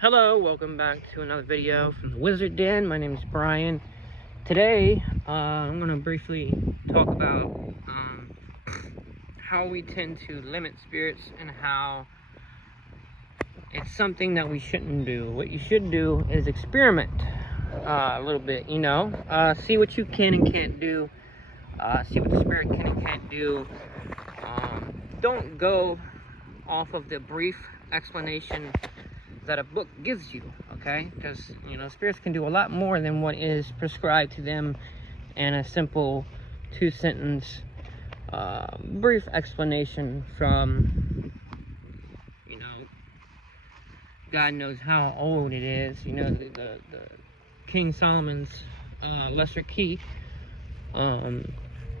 Hello, welcome back to another video from the Wizard Den. My name is Brian. Today, I'm going to briefly talk about how we tend to limit spirits and how it's something that we shouldn't do. What you should do is experiment a little bit, see what you can and can't do, see what the spirit can and can't do. Don't go off of the brief explanation that a book gives you, okay? Because spirits can do a lot more than what is prescribed to them in a simple 2-sentence brief explanation from God knows how old it is. The King Solomon's lesser key. We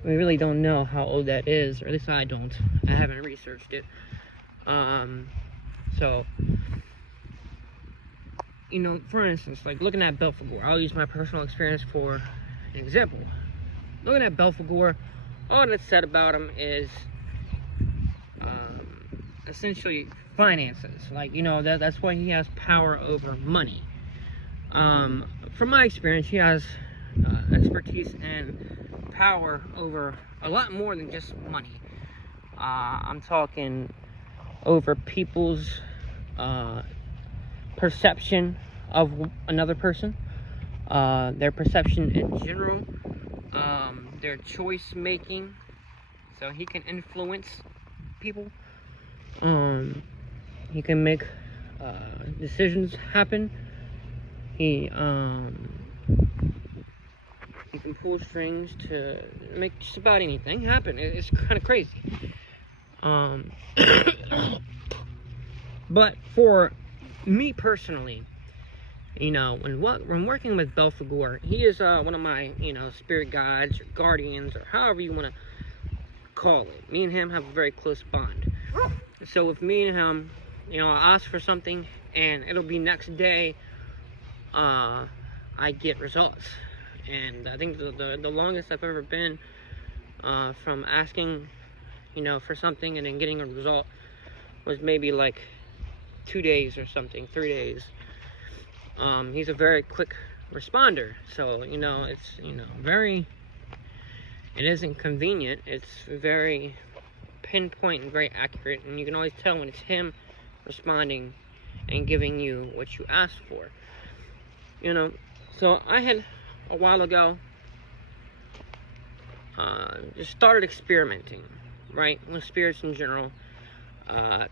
really don't know how old that is, or at least I don't. I haven't researched it. So for instance, like looking at Belphegor, I'll use my personal experience for an example. Looking at Belphegor, all that's said about him is essentially finances. That's why he has power over money. From my experience, he has expertise and power over a lot more than just money. I'm talking over people's perception of another person, their perception in general, their choice making. So he can influence people. He can make decisions happen. He can pull strings to make just about anything happen. It's kind of crazy. But for me personally, when working with Belphegor, he is one of my, spirit guides or guardians, or however you want to call it. Me and him have a very close bond. So with me and him, I ask for something, and it'll be next day, I get results. And I think the longest I've ever been from asking, for something and then getting a result was maybe like 2 days or something, 3 days. He's a very quick responder, so it's it isn't convenient. It's very pinpoint and very accurate, and you can always tell when it's him responding and giving you what you asked for. So I had a while ago just started experimenting, right, with spirits in general.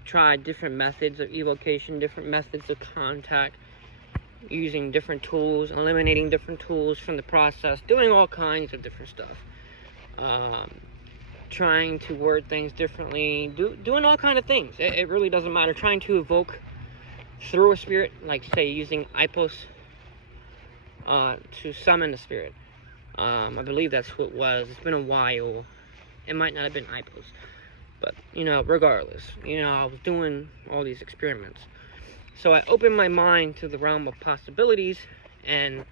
Tried different methods of evocation, different methods of contact, using different tools, eliminating different tools from the process, doing all kinds of different stuff, trying to word things differently, doing all kinds of things. It really doesn't matter. Trying to evoke through a spirit, like say using Ipos to summon a spirit. I believe that's what it was. It's been a while. It might not have been Ipos. But, regardless, I was doing all these experiments. So I opened my mind to the realm of possibilities, and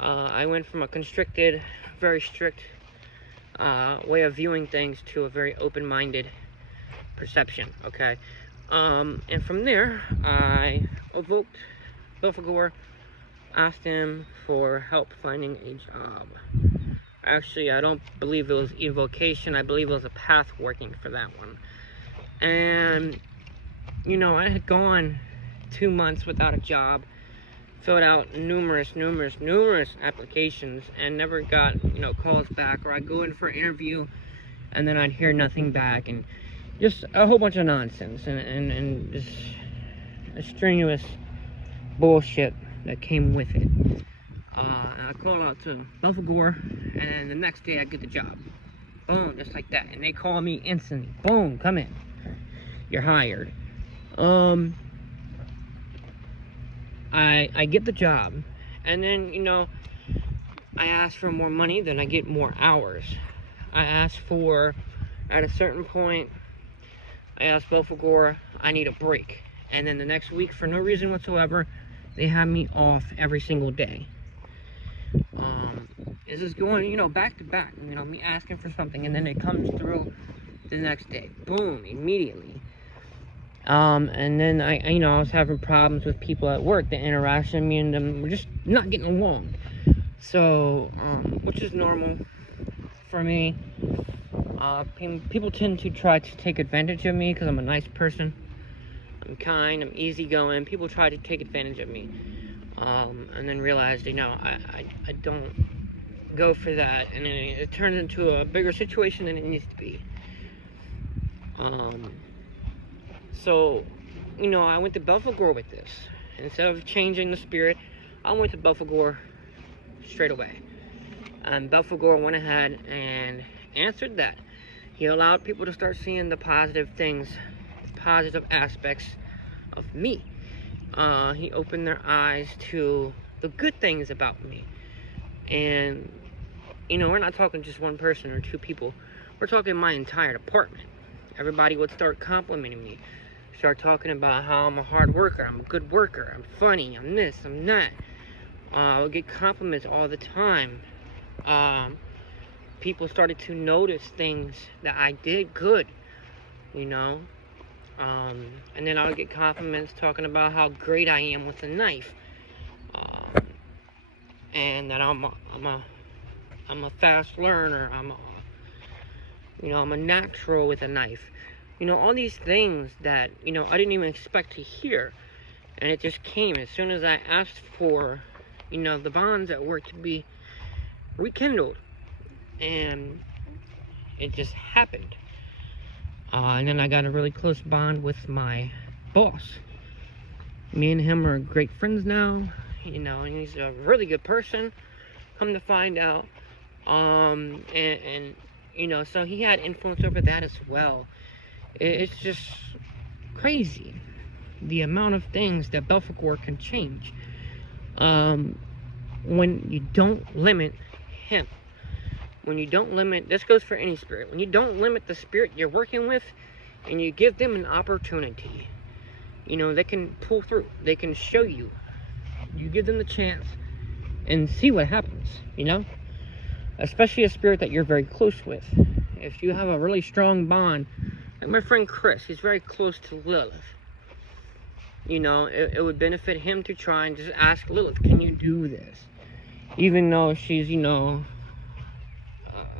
I went from a constricted, very strict way of viewing things to a very open-minded perception, okay? And from there, I evoked Belphegor, asked him for help finding a job. Actually, I don't believe it was evocation. I believe it was a path working for that one. And, I had gone 2 months without a job, filled out numerous applications, and never got, calls back. Or I'd go in for an interview, and then I'd hear nothing back. And just a whole bunch of nonsense and just a strenuous bullshit that came with it. And I call out to Belphegor, and the next day I get the job. Boom, just like that. And they call me instantly. Boom, come in. You're hired. I get the job, and then, I ask for more money, then I get more hours. I ask for, at a certain point, I ask Belphegor, I need a break. And then the next week, for no reason whatsoever, they have me off every single day. It's just going, back to back, me asking for something, and then it comes through the next day. Boom, immediately. And then I was having problems with people at work. The interaction, me and them were just not getting along. So, which is normal for me. People tend to try to take advantage of me because I'm a nice person. I'm kind, I'm easygoing. People try to take advantage of me. And then realize, I don't go for that. And then it turns into a bigger situation than it needs to be. So, I went to Belphegor with this. Instead of changing the spirit, I went to Belphegor straight away. And Belphegor went ahead and answered that. He allowed people to start seeing the positive things, positive aspects of me. He opened their eyes to the good things about me. And, we're not talking just one person or two people. We're talking my entire department. Everybody would start complimenting me. Start talking about how I'm a hard worker, I'm a good worker, I'm funny, I'm this, I'm that. I would get compliments all the time. People started to notice things that I did good, and then I would get compliments talking about how great I am with a knife, and that I'm a fast learner. I'm a natural with a knife. All these things that I didn't even expect to hear, and it just came as soon as I asked for, the bonds at work to be rekindled. And it just happened. And then I got a really close bond with my boss. Me and him are great friends now. And he's a really good person. Come to find out. So he had influence over that as well. It's just crazy the amount of things that Belphegor can change. When you don't limit him. When you don't limit, this goes for any spirit, when you don't limit the spirit you're working with and you give them an opportunity, they can pull through, they can show you. You give them the chance and see what happens, especially a spirit that you're very close with. If you have a really strong bond, like my friend Chris, he's very close to Lilith. It would benefit him to try and just ask Lilith, can you do this? Even though she's,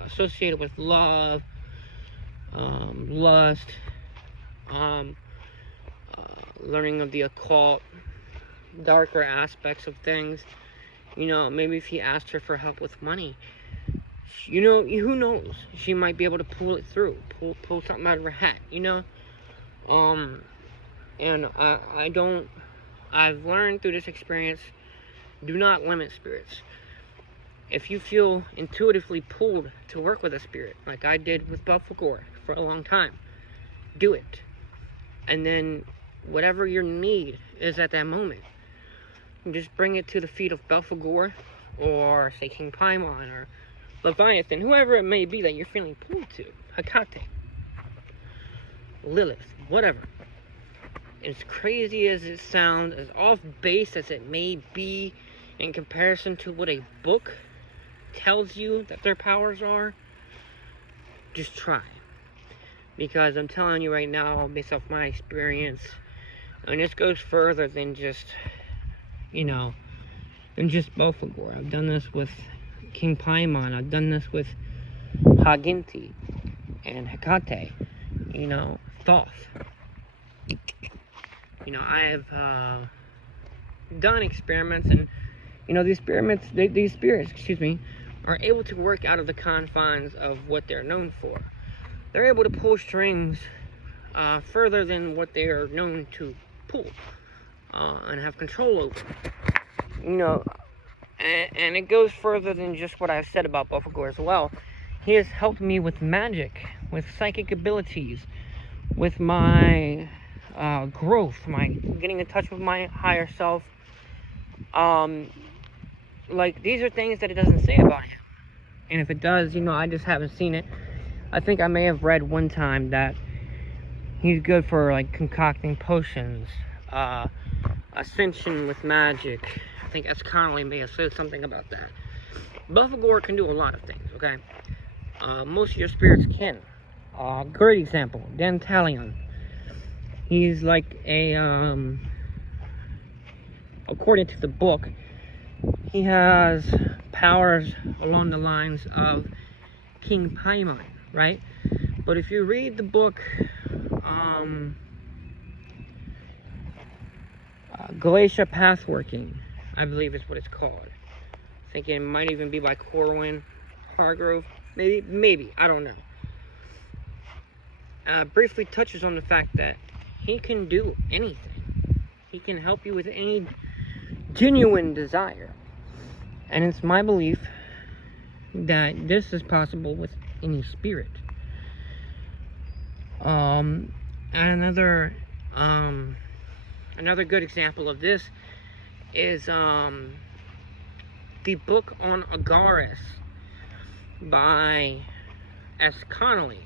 associated with love, lust, learning of the occult, darker aspects of things. Maybe if he asked her for help with money, who knows? She might be able to pull it through, pull something out of her hat, And I've learned through this experience, do not limit spirits. If you feel intuitively pulled to work with a spirit, like I did with Belphegor for a long time, do it. And then whatever your need is at that moment, just bring it to the feet of Belphegor, or say King Paimon, or Leviathan, whoever it may be that you're feeling pulled to, Hecate, Lilith, whatever. As crazy as it sounds, as off base as it may be in comparison to what a book tells you that their powers are, just try. Because I'm telling you right now, based off my experience, and this goes further than just, than just Belphegor. I've done this with King Paimon, I've done this with Haginti and Hecate, Thoth. I have done experiments, and these spirits, are able to work out of the confines of what they're known for. They're able to pull strings further than what they are known to pull and have control over. And it goes further than just what I've said about Belphegor as well. He has helped me with magic, with psychic abilities, with my growth, my getting in touch with my higher self. These are things that it doesn't say about him. And if it does, I just haven't seen it. I think I may have read one time that he's good for, concocting potions, ascension with magic. I think Esconley may have said something about that. Belphegor can do a lot of things, okay? Most of your spirits can. Great example, Dantalion. He's like a, according to the book, he has powers along the lines of King Paimon, right? But if you read the book, Glacier Pathworking, I believe is what it's called. I think it might even be by Corwin Hargrove. Maybe, I don't know. Briefly touches on the fact that he can do anything. He can help you with any genuine desire. And it's my belief that this is possible with any spirit. Another good example of this is the book on Agaris by S. Connolly.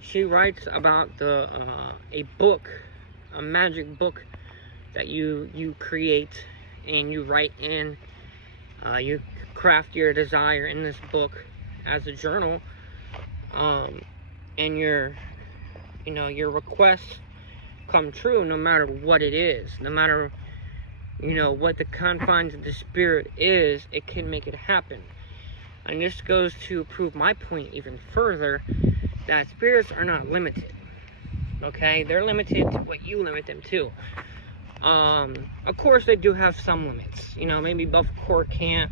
She writes about a magic book that you create and you write in. You craft your desire in this book as a journal, and your requests come true no matter what it is, no matter what the confines of the spirit is. It can make it happen. And this goes to prove my point even further, that spirits are not limited. Okay, they're limited to what you limit them to. Of course they do have some limits. Maybe Belphegor can't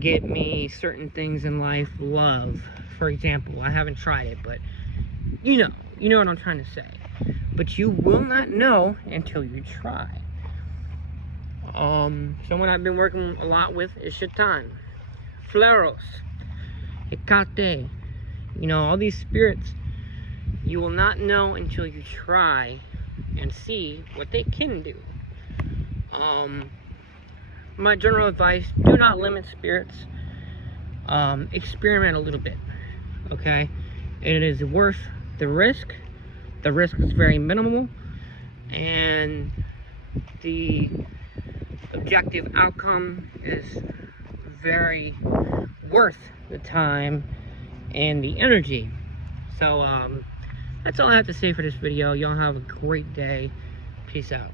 get me certain things in life. Love, for example. I haven't tried it, but you know what I'm trying to say. But you will not know until you try. Someone I've been working a lot with is Shaitan, Fleros, Hecate. All these spirits, you will not know until you try and see what they can do. My general advice, do not limit spirits. Experiment a little bit, okay? It is worth the risk. The risk is very minimal, and the objective outcome is very worth the time and the energy. So that's all I have to say for this video. Y'all have a great day. Peace out.